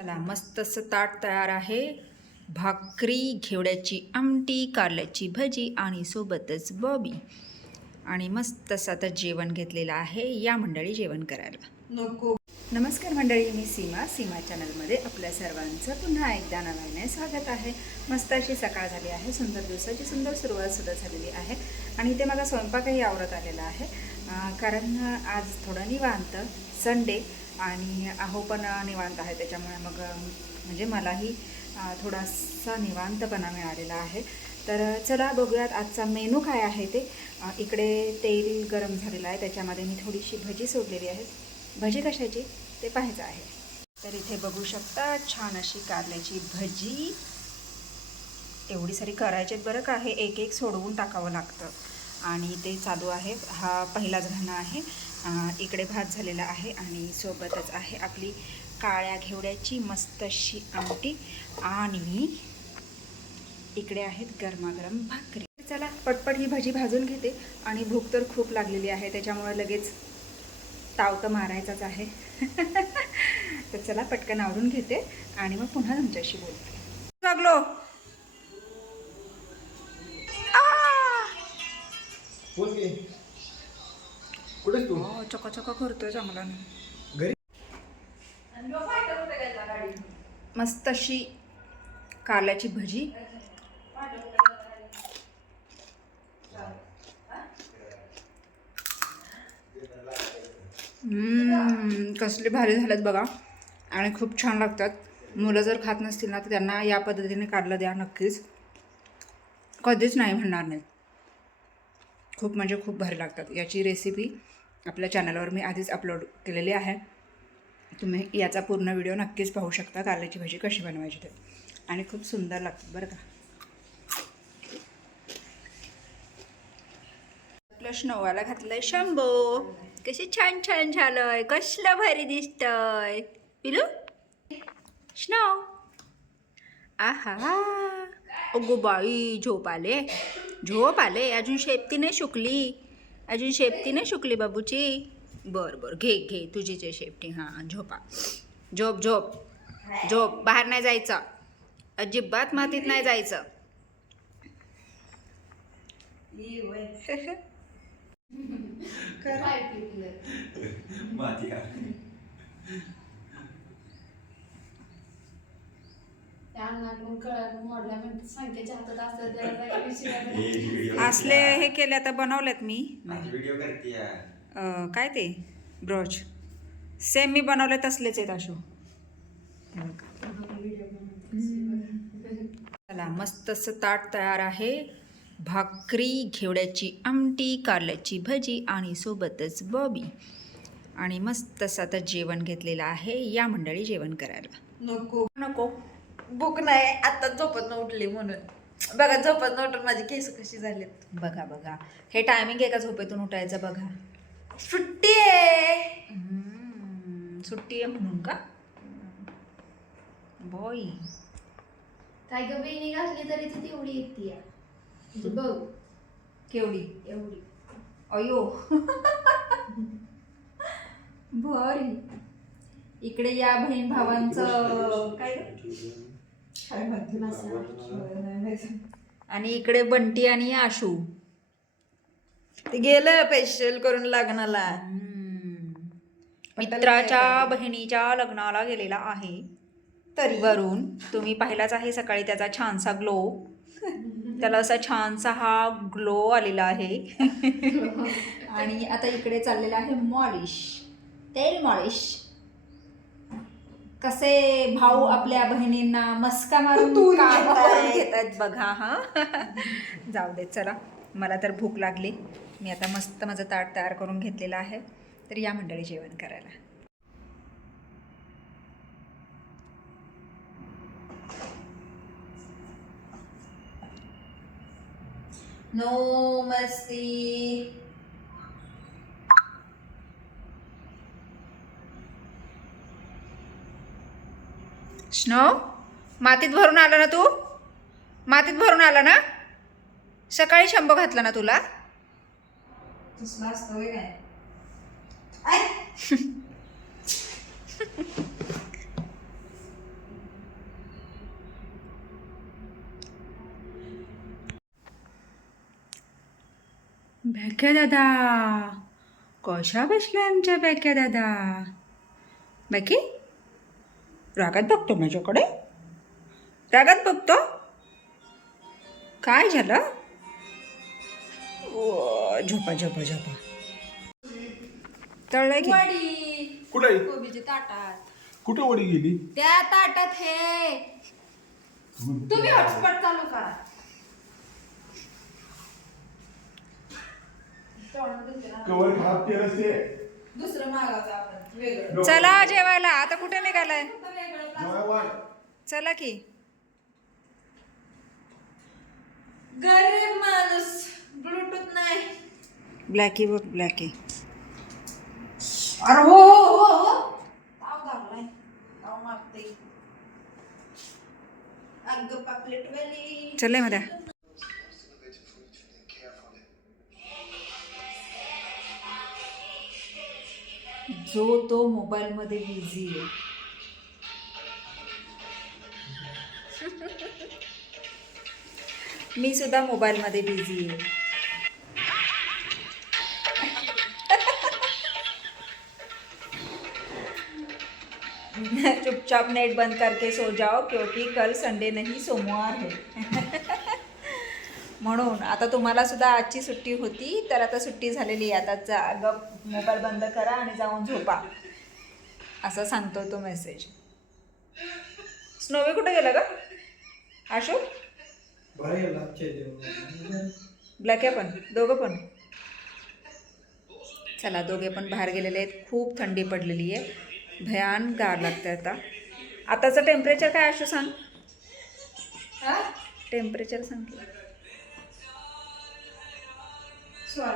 चला मस्त असं ताट तयार आहे. भाकरी घेवड्याची आमटी कारल्याची भजी आणि सोबतच बॉबी. आणि मस्त असं आता जेवण घेतलेलं आहे. या मंडळी जेवण करायला. नको. नमस्कार मंडळी मी सीमा. सीमा चॅनलमध्ये आपल्या सर्वांचं पुन्हा एकदा नव्याने स्वागत आहे. मस्त अशी सकाळ झाली आहे. सुंदर दिवसाची सुंदर सुरुवात सुद्धा झालेली आहे. आणि इथे माझा स्वयंपाकही आवरत आलेला आहे. कारण आज थोडं निवांत. संडे आणि अहो पण निवांत आहे. त्याच्यामुळे मग म्हणजे मलाही थोडासा निवांतपणा मिळालेला आहे. तर चला बघूयात आजचा मेनू काय आहे ते. इकडे तेल गरम झालेलं आहे. त्याच्यामध्ये मी थोडीशी भजी सोडलेली आहे. भजी कशाची? ते पाहायचं आहे. तर इथे बघू शकता छान अशी कारल्याची भजी. एवढी सारी करायची बरं का. हे एक एक सोडवून टाकावं लागतं. आणि ते चालू आहे. हा पहिलाच घाणा आहे. इकडे भात झालेला आहे आणि सोबतच आहे आपली काळ्या घेवड्याची मस्त अशी आमटी आणि इकडे आहेत गरमागरम भाकरी. चला पटपट ही भाजी भाजून घेते आणि भूक तर खूप लागलेली आहे त्याच्यामुळे लगेच ताव तर मारायचाच आहे. तर चला पटकन आवरून घेते आणि मग पुन्हा तुमच्याशी बोलते. लागलो. बोल की कुठेस तू? चका चका करतोय चांगला घरी? मस्त अशी कारल्याची भजी. हम्म, कसले भारी झालेत बघा. आणि खूप छान लागतात. मुलं जर खात नसतील ना तर त्यांना या पद्धतीने कारलं द्या नक्कीच. कधीच नाही म्हणणार नाहीत. खूप म्हणजे खूप भारी लागतात. याची रेसिपी आपल्या चॅनलवर मी आधीच अपलोड केलेली आहे. तुम्ही याचा पूर्ण व्हिडिओ नक्कीच पाहू शकता. कारल्याची भाजी कशी बनवायची ते. आणि खूप सुंदर लागतात बरं का. प्लस नवाला घातलंय शंभो. कशी छान छान झालंय. कसलं भारी दिसतंय. पिलू? स्नो. आहा. अगो बाई झोप आले. झोप आले अजून शेपती नाही शुकली अजून शेपती नाही शुकली बाबूची. बर बर. घे घे तुझीच आहे शेपटी. हां झोपा. झोप झोप. झोप. बाहेर नाही जायचं. अजिबात मातीत नाही जायचं. माती असले हे केले आता बनवलेत मी. व्हिडिओ करते अं, काय ते? ब्रोच सेम मी बनवले तसलेच आहेत अशो. चला मस्त असं ताट तयार आहे. भाकरी घेवड्याची आमटी कारल्याची भजी आणि सोबतच बॉबी. आणि मस्त असं आता जेवण घेतलेलं आहे. या मंडळी जेवण करायला. नको. नको. भूक नाही आता झोपत न उठली म्हणून. बघा झोपत न उठून माझी केस कशी झालीत. बघा बघा. हे टायमिंग आहे का झोपेतून उठायचं बघा. सुट्टी आहे. हम्म, सुट्टी आहे म्हणून का? बॉय काय ग बहिणी घातली तरी ती तेवढी येते बघ. केवढी? एवढी. अयो. बरी. इकडे या बहीण भावांचं काय आणि इकडे बंटी आणि आशू. ते गेलं स्पेशल करून लग्नाला. मित्राच्या बहिणीच्या लग्नाला गेलेला आहे. तरी? वरून तुम्ही पाहिलाच आहे सकाळी त्याचा छानसा ग्लो त्याला असा छानसा हा ग्लो आलेला आहे. आणि आता इकडे चाललेला आहे मॉलिश. तेल मॉलिश. कसे भाऊ आपल्या बहिणींना मस्का मारून. घेतात बघा हा. जाऊ देत चला. मला तर भूक लागली. मी आता मस्त माझं ताट तयार करून घेतलेलं आहे. तर या मंडळी जेवण करायला. नो मस्ती स्नो मातीत भरून आला ना तू? मातीत भरून आला ना? सकाळी शंभर घातला ना तुला? बॅक्या दादा कशा बसल्या आमच्या बॅक्या दादा? बाकी? रागात बघतो माझ्याकडे? रागात बघतो? काय झालं? ओ, झोपा झोपा झोपा. तळलंय की वडी. कुठे ताटात. कुठे वडी गेली? त्या ताटात हे. तुम्ही हॉटस्पॉट चालू करा. कवर हात केलंस ते दुसरं मागायचं आपण वेगळं. चला जेवायला आता कुठे निघालाय? जेवाय वाढ. चला की. गरीब माणूस ब्लूटूथ नाही. ब्लॅकी बघ ब्लॅकी अरे हो हो हो हो. ताव लागलाय ताव मारते अगं पापलेट वाली. चले मध्ये. जो तो मोबाईल मध्ये बिझी आहे. मी सुद्धा मोबाईलमध्ये बिझी आहे. चुपचाप नेट बंद करके सो जाओ, क्योंकि कल संडे नहीं, सोमवार है. म्हणून. आता तुम्हाला सुद्धा आजची सुट्टी होती तर आता सुट्टी झालेली आहे. आता जा गप मोबाईल बंद करा आणि जाऊन झोपा. असं सांगतो तो मेसेज स्नोवी कुठे गेला आशू? जेवण. ब्लॅक आहे पण दोघं पण. चला दोघे पण बाहेर गेलेले आहेत. खूप थंडी पडलेली आहे. भयान गार लागते आता. आताचं टेम्परेचर काय असू सांग? टेम्परेचर सांग की.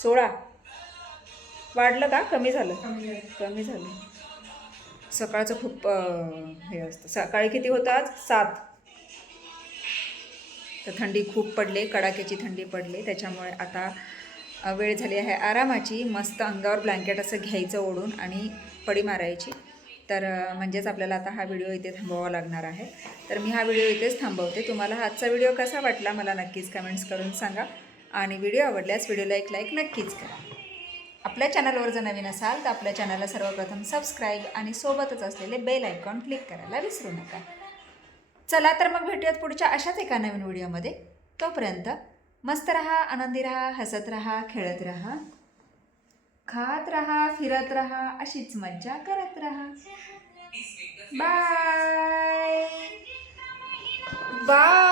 सोळा. वाढलं का? कमी झालं. कमी झालं. सकाळचं खूप हे असतं. सकाळी किती होतं आज? सात. तर थंडी खूप पडली कडाक्याची थंडी पडली. त्याच्यामुळे आता वेळ झाली आहे आरामाची. मस्त अंगावर ब्लँकेट असं घ्यायचं ओढून आणि पडी मारायची. तर म्हणजेच आपल्याला आता हा व्हिडिओ इथे थांबवावा लागणार आहे. तर मी हा व्हिडिओ इथेच थांबवते. तुम्हाला हा आजचा व्हिडिओ कसा वाटला मला नक्कीच कमेंट्स करून सांगा. आणि व्हिडिओ आवडल्यास व्हिडिओला एक लाईक नक्कीच करा. आपल्या चॅनलवर जर नवीन असाल तर आपल्या चॅनलला सर्वप्रथम सबस्क्राईब आणि सोबतच असलेले बेल आयकॉन क्लिक करायला विसरू नका. चला तर मग भेटूयात पुढच्या अशाच एका नवीन व्हिडिओमध्ये. तोपर्यंत मस्त रहा आनंदी रहा हसत रहा खेळत रहा खात रहा फिरत रहा अशीच मज्जा करत रहा. Bye bye